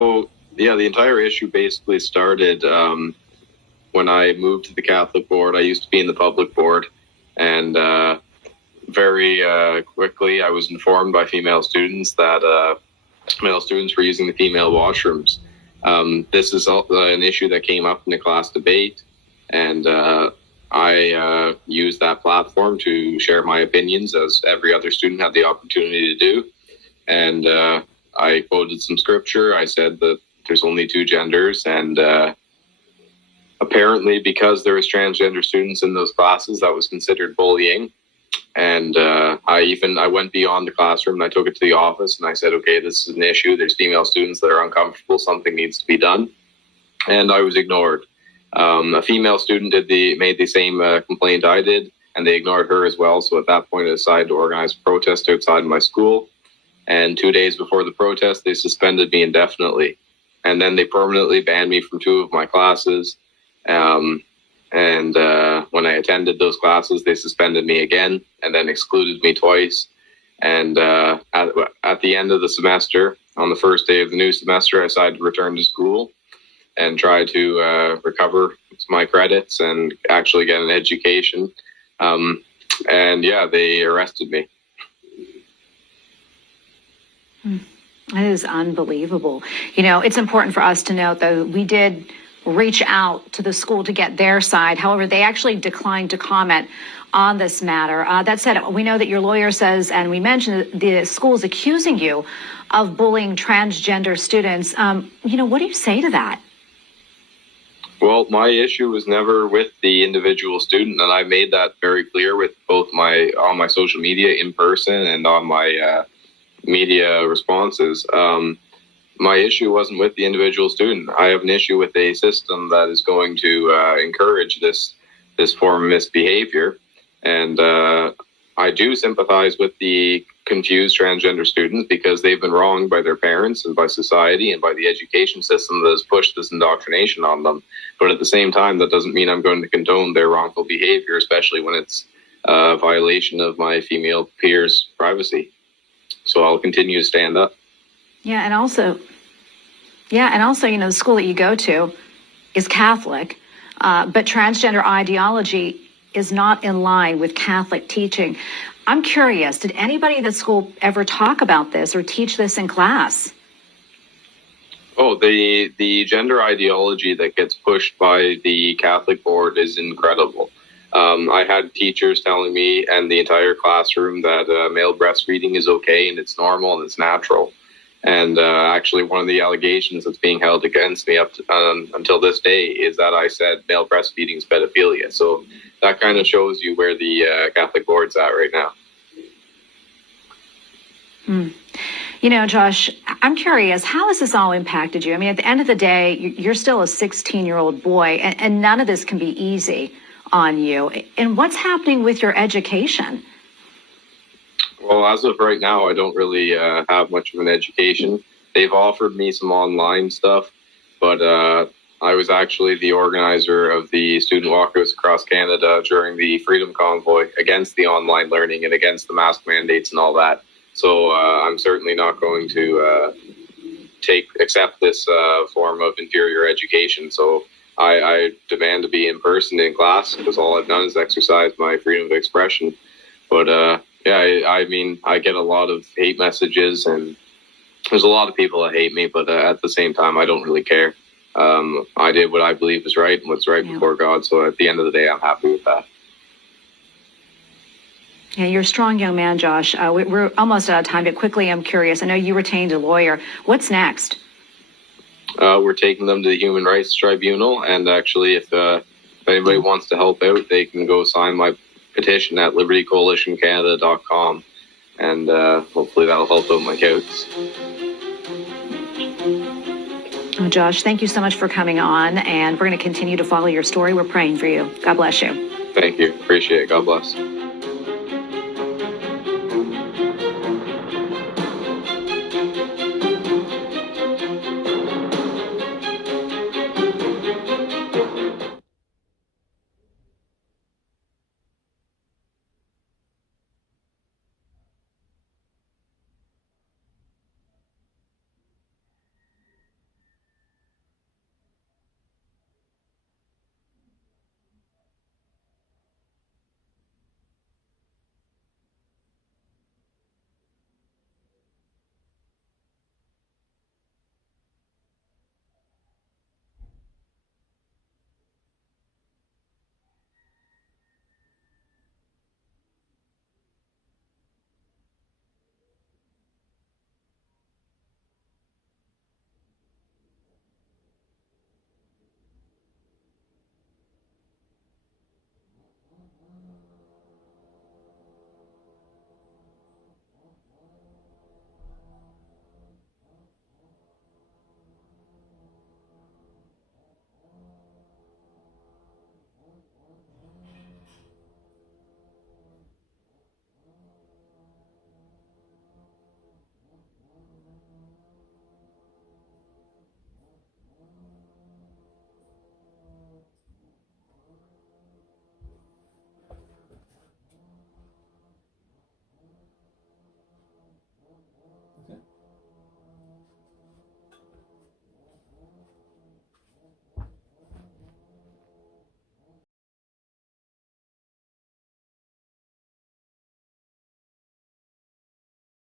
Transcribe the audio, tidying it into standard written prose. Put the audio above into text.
So, yeah, the entire issue basically started when I moved to the Catholic board. I used to be in the public board, and very quickly I was informed by female students that male students were using the female washrooms. This is an issue that came up in the class debate, and I used that platform to share my opinions, as every other student had the opportunity to do. And I quoted some scripture. I said that there's only two genders, and apparently because there was transgender students in those classes, that was considered bullying. And I went beyond the classroom, and I took it to the office, and I said, okay, this is an issue. There's female students that are uncomfortable. Something needs to be done. And I was ignored. A female student made the same complaint I did, and they ignored her as well. So at that point, I decided to organize a protest outside my school. And 2 days before the protest, they suspended me indefinitely. And then they permanently banned me from 2 of my classes. When I attended those classes, they suspended me again and then excluded me twice. And at the end of the semester, on the first day of the new semester, I decided to return to school and try to recover my credits and actually get an education. They arrested me. That is unbelievable. You know, it's important for us to note, though, we did reach out to the school to get their side. However, they actually declined to comment on this matter. That said, we know that your lawyer says, and we mentioned the school is accusing you of bullying transgender students. What do you say to that? Well, my issue was never with the individual student, and I made that very clear with both on my social media in person and on my media responses. My issue wasn't with the individual student. I have an issue with a system that is going to encourage this form of misbehavior. And I do sympathize with the confused transgender students because they've been wronged by their parents and by society and by the education system that has pushed this indoctrination on them. But at the same time, that doesn't mean I'm going to condone their wrongful behavior, especially when it's a violation of my female peers' privacy. So I'll continue to stand up. And also, the school that you go to is Catholic, but transgender ideology is not in line with Catholic teaching. I'm curious, did anybody at the school ever talk about this or teach this in class? Oh, the gender ideology that gets pushed by the Catholic board is incredible. I had teachers telling me and the entire classroom that male breastfeeding is okay and it's normal and it's natural. And actually, one of the allegations that's being held against me until this day is that I said male breastfeeding is pedophilia. So that kind of shows you where the Catholic board's at right now. Josh, I'm curious, how has this all impacted you? I mean, at the end of the day, you're still a 16-year-old boy, and none of this can be easy on you. And what's happening with your education? Well, as of right now, I don't really have much of an education. They've offered me some online stuff, but I was actually the organizer of the student walkouts across Canada during the Freedom Convoy against the online learning and against the mask mandates and all that. So I'm certainly not going to accept this form of inferior education. So I demand to be in person in class because all I've done is exercise my freedom of expression. But I get a lot of hate messages, and there's a lot of people that hate me, but at the same time, I don't really care. I did what I believe is right and what's right before God. So at the end of the day, I'm happy with that. Yeah, you're a strong young man, Josh. We're almost out of time, but quickly, I'm curious. I know you retained a lawyer. What's next? We're taking them to the Human Rights Tribunal, and actually, if anybody wants to help out, they can go sign my petition at libertycoalitioncanada.com, and hopefully that'll help out my cause. Josh, thank you so much for coming on, and we're going to continue to follow your story. We're praying for you. God bless you. Thank you. Appreciate it. God bless.